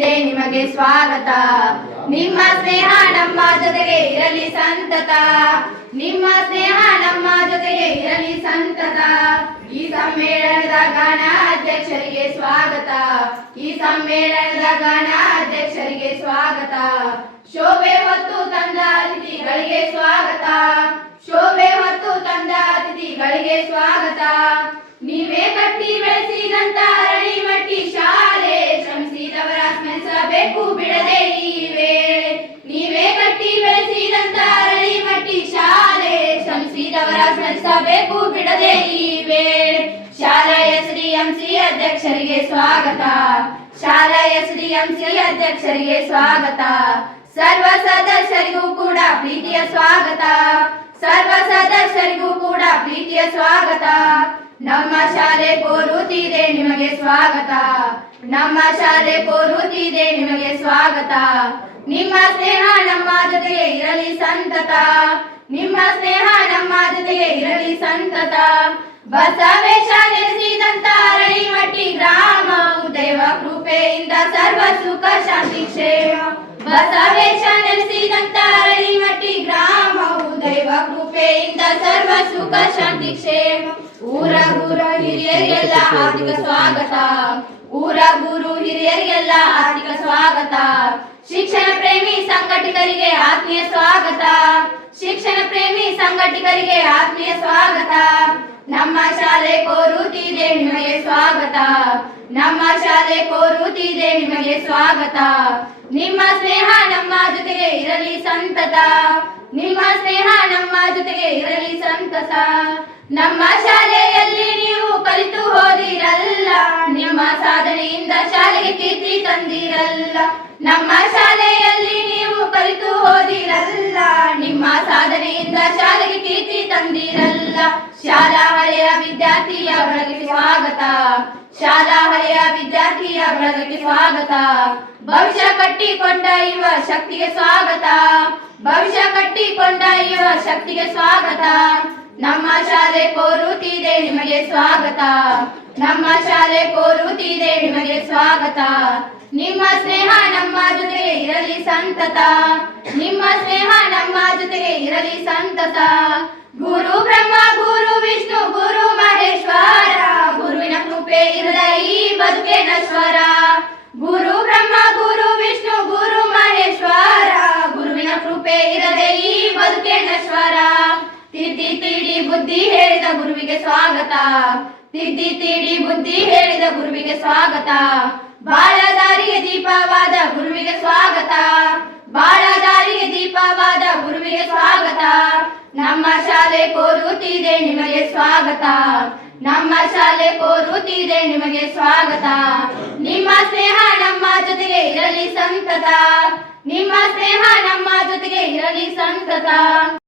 ಇದೆ ನಿಮಗೆ ಸ್ವಾಗತ. ನಿಮ್ಮ ಸ್ನೇಹ ನಮ್ಮ ಜೊತೆಗೆ ಇರಲಿ ಸಂತತ. ನಿಮ್ಮ ಸ್ನೇಹ ನಮ್ಮ ಜೊತೆಗೆ ಇರಲಿ ಸಂತತ. ಈ ಸಮ್ಮೇಳನದ ಗಾನಾಧ್ಯಕ್ಷರಿಗೆ ಸ್ವಾಗತ. ಈ ಸಮ್ಮೇಳನದ ಗಾನಾಧ್ಯಕ್ಷರಿಗೆ ಸ್ವಾಗತ. ಶೋಭೆ ಹೊತ್ತು ತಂದ ಅತಿಥಿಗಳಿಗೆ ಸ್ವಾಗತ. ಶೋಭೆ ಹೊತ್ತು ತಂದ ಅತಿಥಿಗಳಿಗೆ ಸ್ವಾಗತ. ನೀವೇ ಕಟ್ಟಿ ಬೆಳೆಸಿದಂತ ಅರಳಿಮಟ್ಟಿ ಶಾಲೆ ಶ್ರಮಿಸಿದವರ ಸ್ಮರಿಸಬೇಕು ಬಿಡದೆ ಈ ವೇಳೆ. ನೀವೇ ಕಟ್ಟಿ ಬೆಳೆಸಿದಂತ ಅರಳಿಮಟ್ಟಿ ಶಾಲೆ ಶ್ರಮಿಸಿದವರ ಸ್ಮರಿಸಬೇಕು ಬಿಡದೆ ಈ ವೇಳೆ. ಶಾಲಾ ಎಸ್ಡಿಎಂಸಿ ಅಧ್ಯಕ್ಷರಿಗೆ ಸ್ವಾಗತ. ಶಾಲಾ ಎಸ್ಡಿಎಂಸಿ ಅಧ್ಯಕ್ಷರಿಗೆ ಸ್ವಾಗತ. ಸರ್ವ ಸದಸ್ಯರಿಗೂ ಕೂಡ ಪ್ರೀತಿಯ ಸ್ವಾಗತ. ಸರ್ವ ಸದಸ್ಯರಿಗೂ ಕೂಡ ಪ್ರೀತಿಯ ಸ್ವಾಗತ. ನಮ್ಮ ಶಾಲೆ ಕೋರುತ್ತಿದೆ ನಿಮಗೆ ಸ್ವಾಗತ. ನಮ್ಮ ಶಾಲೆ ಕೋರುತ್ತಿದೆ ನಿಮಗೆ ಸ್ವಾಗತ. ನಿಮ್ಮ ಸ್ನೇಹ ನಮ್ಮ ಜೊತೆಗೆ ಇರಲಿ ಸಂತತ. ನಿಮ್ಮ ಸ್ನೇಹ ನಮ್ಮ ಜೊತೆಗೆ ಇರಲಿ ಸಂತತ. ಬಸವೇಶ ನೆಲೆಸಿದಂತ ಅರಳಿಮಟ್ಟಿ ಗ್ರಾಮವು ದೈವ ಕೃಪೆಯಿಂದ ಸರ್ವ ಸುಖ ಶಾಂತಿ ಕ್ಷೇಮ. ಬಸವೇಶ ನೆಲೆಸಿದಂತ ಅರಳಿಮಟ್ಟಿ ಗ್ರಾಮವು ದೈವ ಕೃಪೆಯಿಂದ ಸರ್ವ ಸುಖ ಶಾಂತಿ ಕ್ಷೇಮ. ಊರ ಗುರು ಹಿರಿಯರಿಗೆಲ್ಲ ಆರ್ಥಿಕ ಸ್ವಾಗತ. ಊರ ಗುರು ಹಿರಿಯರಿಗೆಲ್ಲ ಆರ್ಥಿಕ ಸ್ವಾಗತ. ಶಿಕ್ಷಣ ಪ್ರೇಮಿ ಸಂಘಟಕರಿಗೆ ಆತ್ಮೀಯ ಸ್ವಾಗತ. ಶಿಕ್ಷಣ ಪ್ರೇಮಿ ಸಂಘಟಕರಿಗೆ ಆತ್ಮೀಯ ಸ್ವಾಗತ. ನಮ್ಮ ಶಾಲೆ ಕೋರುತ್ತಿದೆ ನಿಮಗೆ ಸ್ವಾಗತ. ನಮ್ಮ ಶಾಲೆ ಕೋರುತ್ತಿದೆ ನಿಮಗೆ ಸ್ವಾಗತ. ನಿಮ್ಮ ಸ್ನೇಹ ನಮ್ಮ ಜೊತೆಗೆ ಇರಲಿ ಸಂತತ. ನಿಮ್ಮ ಸ್ನೇಹ ನಮ್ಮ ಜೊತೆಗೆ ಇರಲಿ ಸಂತತ. ನಮ್ಮ ಶಾಲೆಯಲ್ಲಿ ನೀವು ಕಲಿತು ಹೋದಿರಲ್ಲ. ನಿಮ್ಮ ಸಾಧನೆಯಿಂದ ಶಾಲೆಗೆ ಕೀರ್ತಿ ತಂದಿರಲ್ಲ. ನಮ್ಮ ಶಾಲೆಯಲ್ಲಿ ನೀವು ಕಲಿತು ಹೋದಿರಲ್ಲ. ನಿಮ್ಮ ಸಾಧನೆಯಿಂದ ಶಾಲೆಗೆ ಕೀರ್ತಿ ತಂದಿರಲ್ಲ. ಶಾಲಾ ಹಳೆಯ ವಿದ್ಯಾರ್ಥಿಯ ಬಳಗಕ್ಕೆ ಸ್ವಾಗತ. ಶಾಲಾ ಹಳೆಯ ವಿದ್ಯಾರ್ಥಿಯ ಬಳಗಕ್ಕೆ ಸ್ವಾಗತ. ಭವಿಷ್ಯ ಕಟ್ಟಿಕೊಂಡ ಯುವ ಶಕ್ತಿಗೆ ಸ್ವಾಗತ. ಭವಿಷ್ಯ ಕಟ್ಟಿಕೊಂಡ ಯುವ ಶಕ್ತಿಗೆ ಸ್ವಾಗತ. ನಮ್ಮ ಶಾಲೆ ಕೋರುತ್ತಿದೆ ನಿಮಗೆ ಸ್ವಾಗತ. ನಮ್ಮ ಶಾಲೆ ಕೋರುತ್ತಿದೆ ನಿಮಗೆ ಸ್ವಾಗತ. ನಿಮ್ಮ ಸ್ನೇಹ ನಮ್ಮ ಜೊತೆಗೆ ಇರಲಿ ಸಂತತ. ನಿಮ್ಮ ಸ್ನೇಹ ನಮ್ಮ ಜೊತೆಗೆ ಇರಲಿ ಸಂತತ. ಗುರು ಬ್ರಹ್ಮ ಗುರು ವಿಷ್ಣು ಗುರು ಮಹೇಶ್ವರ. ಗುರುವಿನ ಕೃಪೆ ಇರದ ಈ ಬದುಕೆ ನಶ್ವರ. ಗುರು ಬ್ರಹ್ಮ ಗುರು ವಿಷ್ಣು ಗುರು ಮಹೇಶ್ವರ. ಗುರುವಿನ ಕೃಪೆ ಇರದೆ ಈ ಬದುಕೆ ನಶ್ವರ. ತಿದ್ದಿ ತೀಡಿ ಬುದ್ಧಿ ಹೇಳಿದ ಗುರುವಿಗೆ ಸ್ವಾಗತ. ತಿದ್ದಿ ತೀಡಿ ಬುದ್ಧಿ ಹೇಳಿದ ಗುರುವಿಗೆ ಸ್ವಾಗತ. ಬಾಳದಾರಿಗೆ ದೀಪವಾದ ಗುರುವಿಗೆ ಸ್ವಾಗತ. ಬಾಳದಾರಿಗೆ ದೀಪವಾದ ಗುರುವಿಗೆ ಸ್ವಾಗತ. ನಮ್ಮ ಶಾಲೆ ಕೋರುತ್ತಿದೆ ನಿಮಗೆ ಸ್ವಾಗತ. ನಮ್ಮ ಶಾಲೆ ಕೋರುತ್ತಿದೆ ನಿಮಗೆ ಸ್ವಾಗತ. ನಿಮ್ಮ ಸ್ನೇಹ ನಮ್ಮ ಜೊತೆಗೆ ಇರಲಿ ಸಂತತ. ನಿಮ್ಮ ಸ್ನೇಹ ನಮ್ಮ ಜೊತೆಗೆ ಇರಲಿ ಸಂತತ.